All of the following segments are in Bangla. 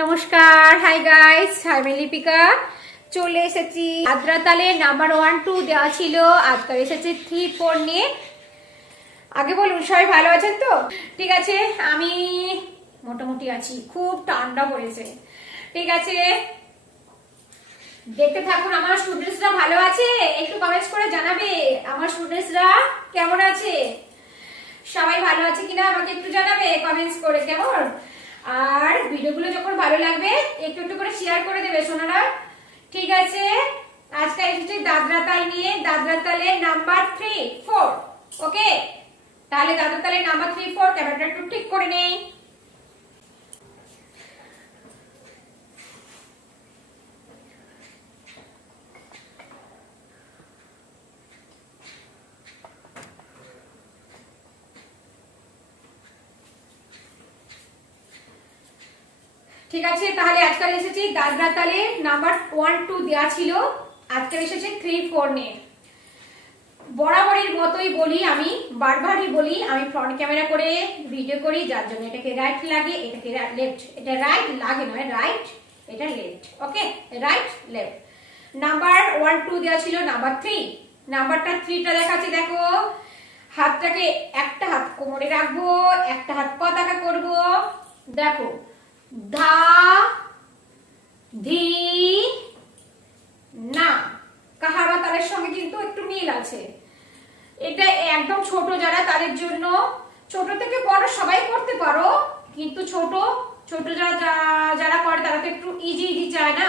নমস্কার, হাই গাইস, আমি লিপিকা। চলে এসেছি দাদরা তালে নাম্বার 1 2 দেওয়া ছিল, আজকাল এসেছে 3 4 নিয়ে। আগে বলুন সবাই ভালো আছেন তো? ঠিক আছে, আমি মোটামুটি আছি, খুব ঠান্ডা পড়েছে। ঠিক আছে, দেখতে থাকুন। আমার স্টুডেন্টসরা ভালো আছে? একটু কমেন্টস করে জানাবে আমার স্টুডেন্টসরা কেমন আছে, সবাই ভালো আছে কিনা আমাকে একটু জানাবে কমেন্টস করে, কেমন? আর ভিডিওগুলো যখন ভালো লাগবে একটু একটু করে শেয়ার করে দেবে সোনারা। ঠিক আছে, আজকে এসেছি দাদরা তাল নিয়ে, দাদরা তালের নাম্বার 3 4। ওকে, তাহলে দাদরা তালের নাম্বার 3 4 ক্যামেরাটা একটু ঠিক করে নেই। ঠিক আছে, তাহলে আজকাল এসেছি দাদরা তালে নাম্বার 1 2 দেওয়া ছিল, আজকাল এসেছে 3 4 নিয়ে। বরাবরের মতোই বলি, আমি বারবারই বলি, আমি ফ্রন্ট ক্যামেরা করে ভিডিও করি, যার জন্য এটাকে রাইট লাগে, এটাকে লেফট, এটা রাইট লাগে নয়, রাইট, এটা লেফট। ওকে, রাইট লেফট। নাম্বার 1 2 দেওয়া ছিল, নাম্বার 3, নাম্বারটা 3টা দেখাচ্ছে। দেখো, হাতটাকে একটা হাত কোমরে রাখবো, একটা হাত পতাকা করব। দেখো, ধা ধি না, কাহারা তালের সঙ্গে কিন্তু একটু মিল আছে। এটা একদম ছোট যারা, তাদের জন্য, ছোট থেকে বড় সবাই করতে পারো, কিন্তু ছোট ছোট যারা করে তারা তো একটু ইজি ইজি চায় না,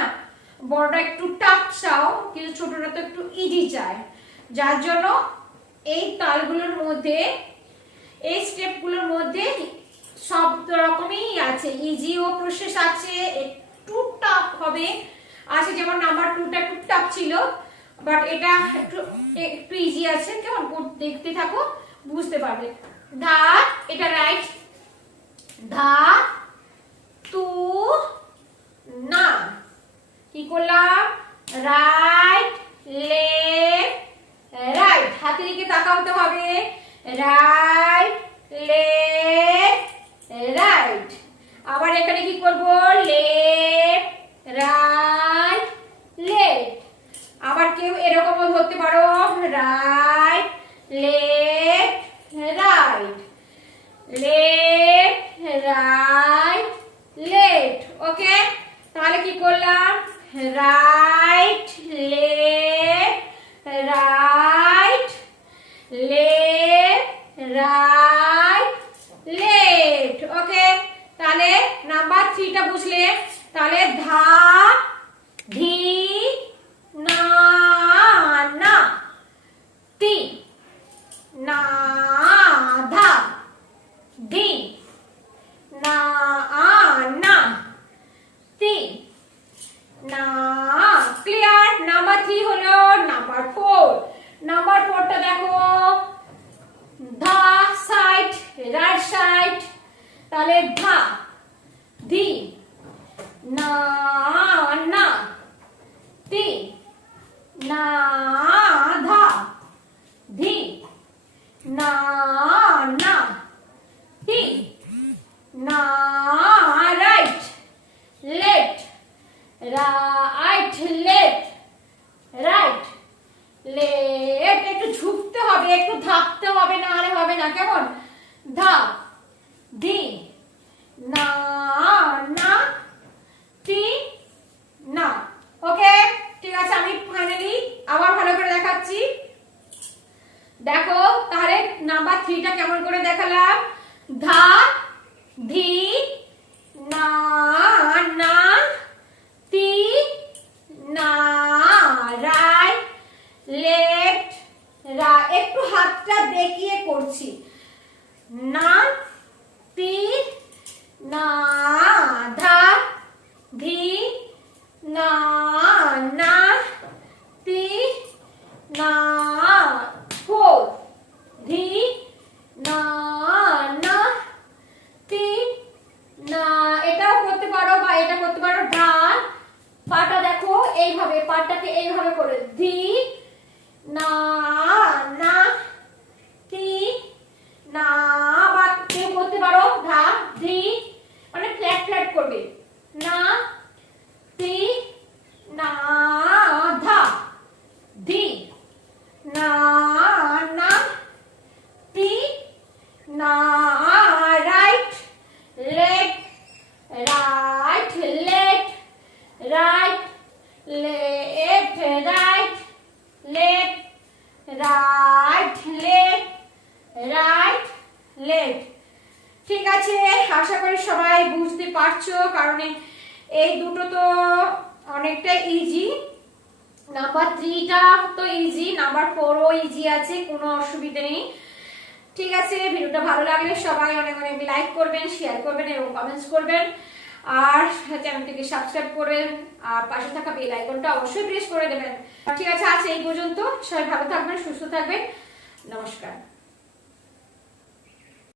বড়টা একটু টাফ চাও, কিন্তু ছোটরা তো একটু ইজি চায়। যার জন্য এই তালগুলোর মধ্যে, এই স্টেপগুলোর মধ্যে সব রকমই আছে, ইজিও প্রসেস আছে, একটু টাফ হবে আছে। যেমন নাম্বার 2টা একটু টাফ ছিল, বাট এটা একটু একটু ইজি আছে। কেমন, দেখতে থাকো, বুঝতে পারবে। ধা, এটা রাইট, ধা তু না, কি করলাম, রাইট লেফট রাইট, হাতের দিকে তাকাতে হবে, রাইট লেফট রাইট। আবার এখানে কি করব, লেফট রাইট লেফট। আবার কেউ এরকম ধরতে পারো, right left right, left right left. Okay, তাহলে কি করলাম, right left right, left right left. Okay, তাহলে নাম্বার 3টা বুঝলে। তাহলে ধা ধি না না, তি না ধা, ধি না না, তি না। ক্লিয়ার? নাম্বার 3 হলো। নাম্বার 4, নাম্বার 4টা দেখো, ধা সাইড, রাইট সাইড, তাহলে ধা ধি না না, তি না ধা, ধি না না, তি না, right left, right left right left. একটু ঝুঁকতে হবে, একটু ধাপতে হবে, না হলে হবে না। কেমন, ধা ধি না না, তি না। ওকে, ঠিক আছে, আমি ফাইনালি আবার ভালো করে দেখাচ্ছি। দেখো, তাহলে নাম্বার 3টা কেমন করে দেখালাম, ধা ধি না না, তি না, রাইট লেফট রাইট। একটু হাতটা দেখিয়ে করছি, না তি না ধা, ধি না না, তি না, 4 ধি না না, তি না। এটাও করতে পারো বা এটা করতে পারো। ধা, পাটা দেখো এইভাবে, পাটাকে এইভাবে করে, ধি না না, তি না। বা কেউ করতে পারো, ধা ধি, মানে ফ্ল্যাট ফ্ল্যাট করবে, না আছে, আশা করি সবাই বুঝতে পারছো, কারণ এই দুটো তো অনেকটা ইজি। নাম্বার 3টা তো ইজি, নাম্বার 4ও ইজি আছে, কোনো অসুবিধা নেই। ঠিক আছে, ভিডিওটা ভালো লাগলে সবাই অনেক অনেক লাইক করবেন, শেয়ার করবেন এবং কমেন্টস করবেন, আর চ্যানেলটিকে সাবস্ক্রাইব করবেন, আর পাশে থাকা বেল আইকনটা অবশ্যই প্রেস করে দেবেন। ঠিক আছে, আজ এই পর্যন্ত। সবাই ভালো থাকবেন, সুস্থ থাকবেন। নমস্কার।